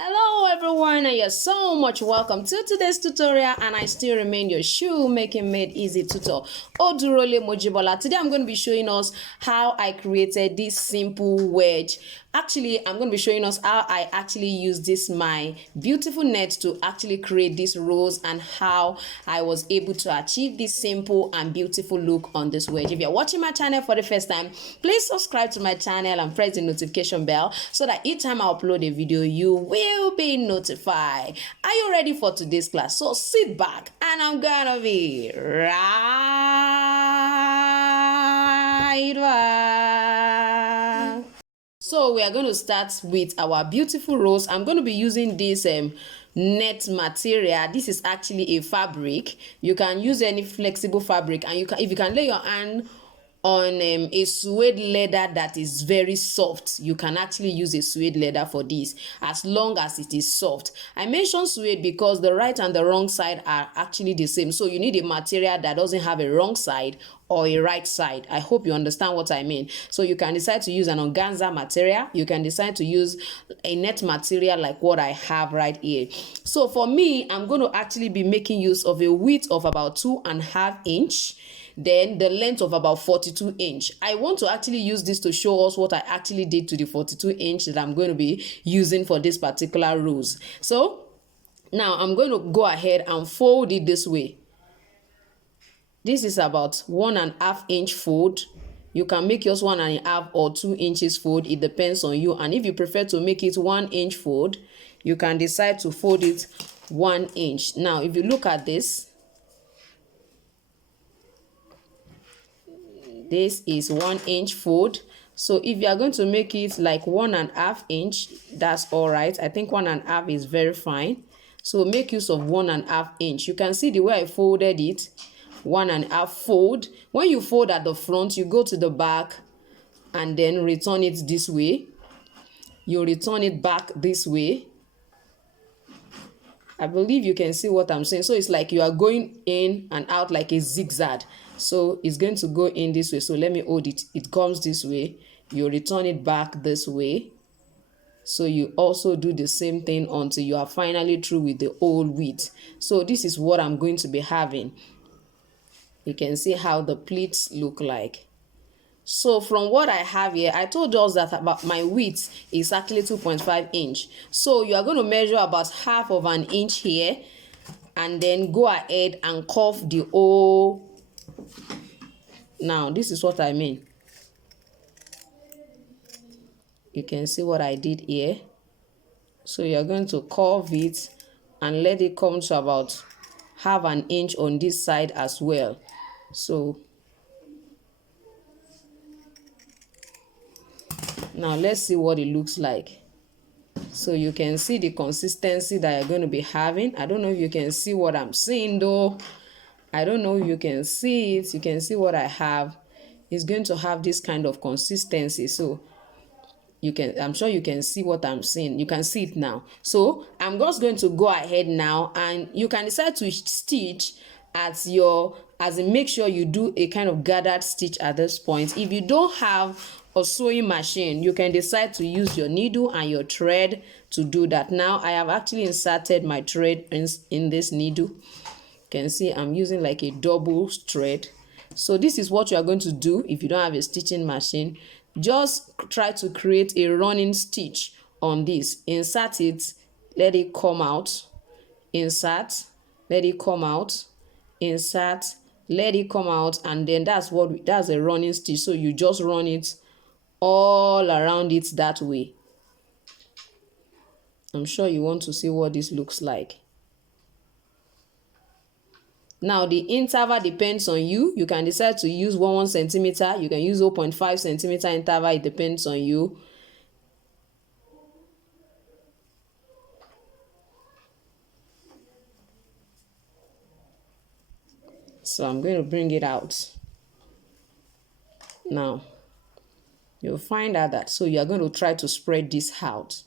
Hello everyone, and you're so much welcome to today's tutorial, and I still remain your shoemaking made easy tutor Odurole Mojibola. Today I'm going to be showing us how I created this simple wedge. Actually, I'm going to be showing us how I actually use this my beautiful net to actually create this rose and how I was able to achieve this simple and beautiful look on this wedge. If you're watching my channel for the first time, please subscribe to my channel and press the notification bell so that each time I upload a video you will be notified. Are you ready for today's class? So sit back and I'm gonna be right back. So we are going to start with our beautiful rose. I'm going to be using this net material. This is actually a fabric. You can use any flexible fabric, and if you can lay your hand on a suede leather that is very soft, you can actually use a suede leather for this, as long as it is soft. I mentioned suede because the right and the wrong side are actually the same, so you need a material that doesn't have a wrong side or a right side. I hope you understand what I mean. So you can decide to use an organza material, you can decide to use a net material like what I have right here. So for me, I'm going to actually be making use of a width of about 2.5 inch, then the length of about 42 inch. I want to actually use this to show us what I actually did to the 42 inch that I'm going to be using for this particular rose. So now I'm going to go ahead and fold it this way. This is about 1.5 inch fold. You can make yours 1.5 or 2 inches fold. It depends on you. And if you prefer to make it 1 inch fold, you can decide to fold it 1 inch. Now, if you look at this, this is 1 inch fold. So if you are going to make it like 1.5 inch, that's all right. I think 1.5 is very fine. So make use of 1.5 inch. You can see the way I folded it. 1.5 fold. When you fold at the front, you go to the back and then return it this way. You return it back this way. I believe you can see what I'm saying. So it's like you are going in and out like a zigzag. So it's going to go in this way. So let me hold it. It comes this way. You return it back this way. So you also do the same thing until you are finally through with the whole width. So this is what I'm going to be having. You can see how the pleats look like. So from what I have here, I told us that about my width is actually 2.5 inch. So you are going to measure about half of an inch here and then go ahead and cuff the whole. Now this is what I mean. You can see what I did here. So you are going to curve it and let it come to about half an inch on this side as well. So now let's see what it looks like. So you can see the consistency that you're going to be having. I don't know if you can see what I'm seeing though. I don't know if you can see it. You can see what I have. It's going to have this kind of consistency. So you can, I'm sure you can see what I'm seeing. You can see it now. So I'm just going to go ahead now, and you can decide to stitch at your, as in make sure you do a kind of gathered stitch at this point. If you don't have a sewing machine, you can decide to use your needle and your thread to do that. Now I have actually inserted my thread in this needle. You can see I'm using like a double thread. So this is what you are going to do if you don't have a stitching machine. Just try to create a running stitch on this. Insert it, let it come out, insert, let it come out, insert, let it come out, and then that's a running stitch. So you just run it all around it that way. I'm sure you want to see what this looks like. Now the interval depends on you. You can decide to use 1 centimeter. You can use 0.5 centimeter interval. It depends on you. So I'm going to bring it out. Now you'll find out that, so you're going to try to spread this out.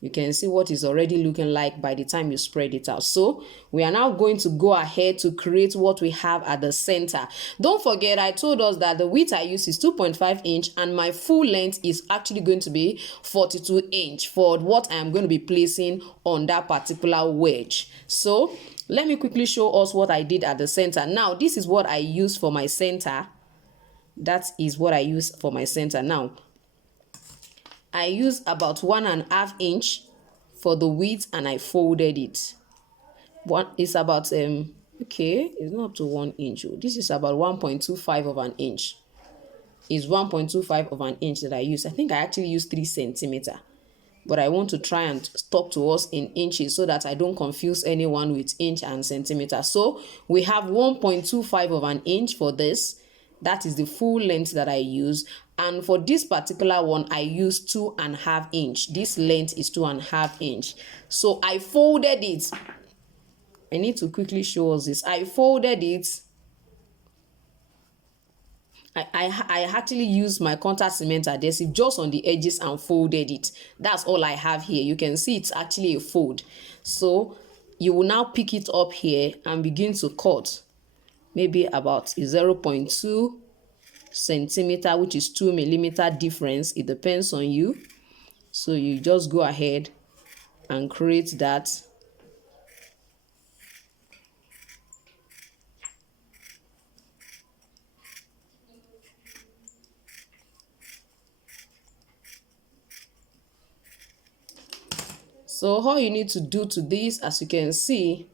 You can see what is already looking like by the time you spread it out. So we are now going to go ahead to create what we have at the center. Don't forget, I told us that the width I use is 2.5 inch and my full length is actually going to be 42 inch for what I am going to be placing on that particular wedge. So let me quickly show us what I did at the center. Now this is what I use for my center. That is what I use for my center. Now I use about 1.5 inch for the width and I folded it. It's about okay, it's not up to 1 inch. This is about 1.25 of an inch. It's 1.25 of an inch that I use. I think I actually use 3 centimeters, but I want to try and talk to us in inches so that I don't confuse anyone with inch and centimeter. So we have 1.25 of an inch for this. That is the full length that I use. And for this particular one, I use 2.5 inch. This length is 2.5 inch. So I folded it. I need to quickly show us this. I folded it. I actually used my contact cement adhesive just on the edges and folded it. That's all I have here. You can see it's actually a fold. So you will now pick it up here and begin to cut. Maybe about 0.2 centimeter, which is 2 millimeter difference. It depends on you. So you just go ahead and create that. So all you need to do to this, as you can see,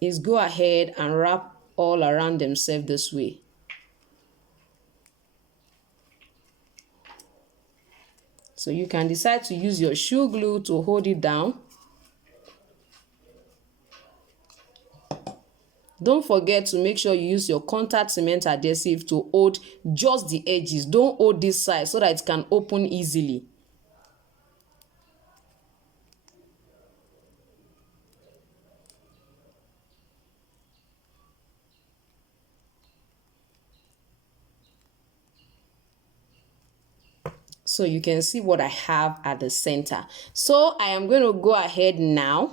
is go ahead and wrap all around themselves this way. So you can decide to use your shoe glue to hold it down. Don't forget to make sure you use your contact cement adhesive to hold just the edges. Don't hold this side so that it can open easily. So you can see what I have at the center. So I am going to go ahead now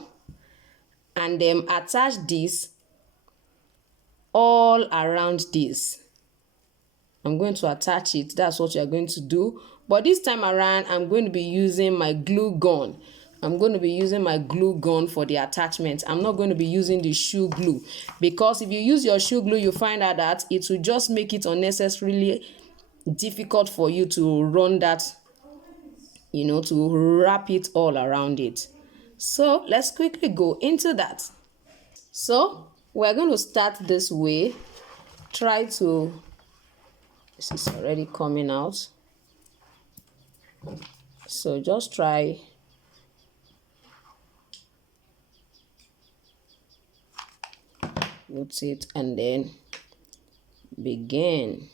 and then attach this all around this. I'm going to attach it. That's what you're going to do. But this time around, I'm going to be using my glue gun. I'm going to be using my glue gun for the attachment. I'm not going to be using the shoe glue, because if you use your shoe glue, you find out that it will just make it unnecessarily difficult for you to run that, you know, to wrap it all around it. So let's quickly go into that. So we're going to start this way. Try to, this is already coming out. So just try put it and then begin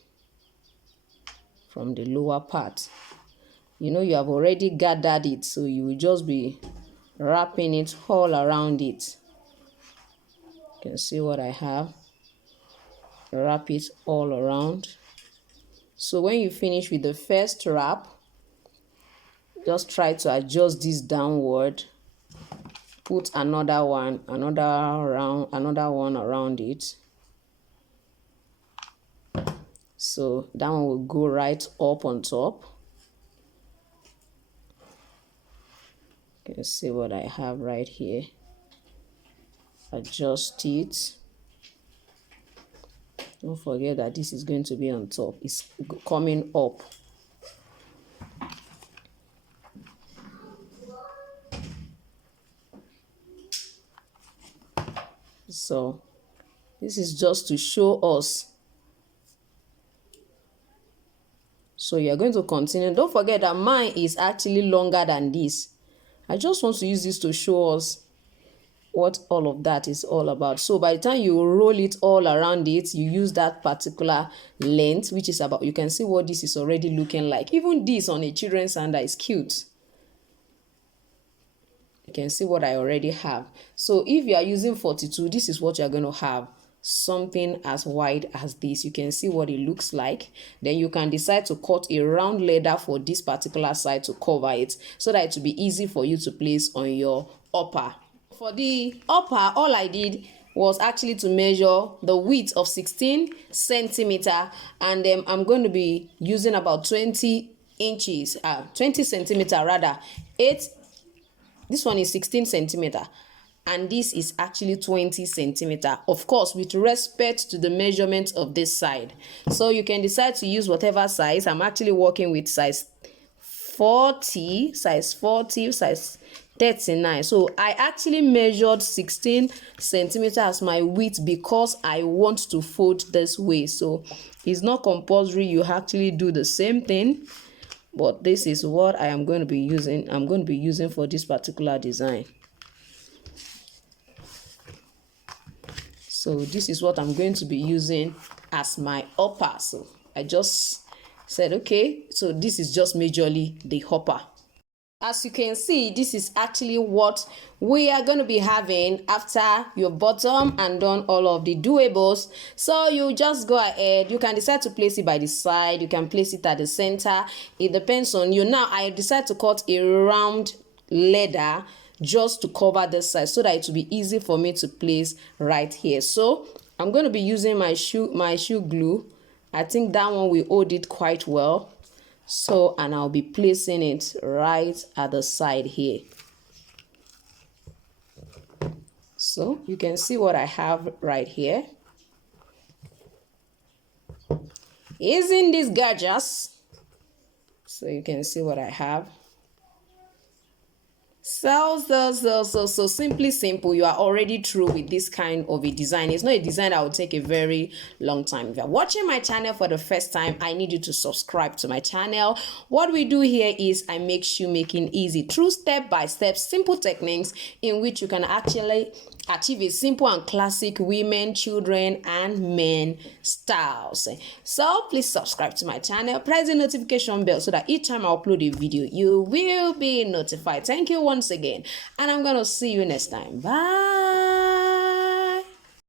from the lower part. You know, you have already gathered it, so you will just be wrapping it all around it. You can see what I have. Wrap it all around. So when you finish with the first wrap, just try to adjust this downward. Put another one around it. So that one will go right up on top. You can see what I have right here. Adjust it. Don't forget that this is going to be on top. It's coming up. So this is just to show us. So you're going to continue. Don't forget that mine is actually longer than this. I just want to use this to show us what all of that is all about. So by the time you roll it all around it, you use that particular length, which is about, you can see what this is already looking like. Even this on a children's sandal is cute. You can see what I already have. So if you are using 42, this is what you're going to have. something as wide as this. You can see what it looks like. Then you can decide to cut a round leather for this particular side to cover it, so that it will be easy for you to place on your upper. For the upper, all I did was actually to measure the width of 16 centimeter, and then I'm going to be using about 20 inches, 20 centimeter rather. This one is 16 centimeter, and this is actually 20 centimeter, of course with respect to the measurement of this side. So you can decide to use whatever size. I'm actually working with size 40, size 39. So I actually measured 16 centimeter as my width because I want to fold this way. So it's not compulsory you actually do the same thing, but this is what I am going to be using. I'm going to be using for this particular design. So this is what I'm going to be using as my upper. So I just said, okay, so this is just majorly the upper. As you can see, this is actually what we are going to be having after your bottom and done all of the doables. So you just go ahead. You can decide to place it by the side. You can place it at the center. It depends on you. Now I decide to cut a round leather just to cover this side, so that it will be easy for me to place right here. So I'm going to be using my shoe glue. I think that one will hold it quite well. So, and I'll be placing it right at the side here. So you can see what I have right here. Isn't this gorgeous? So you can see what I have. So simply simple. You are already through with this kind of a design. It's not a design that will take a very long time. If you're watching my channel for the first time, I need you to subscribe to my channel. What we do here is I make shoemaking easy through step-by-step simple techniques in which you can actually achieve a simple and classic women, children, and men styles. So please subscribe to my channel, press the notification bell so that each time I upload a video, you will be notified. Thank you once again, and I'm gonna see you next time. Bye.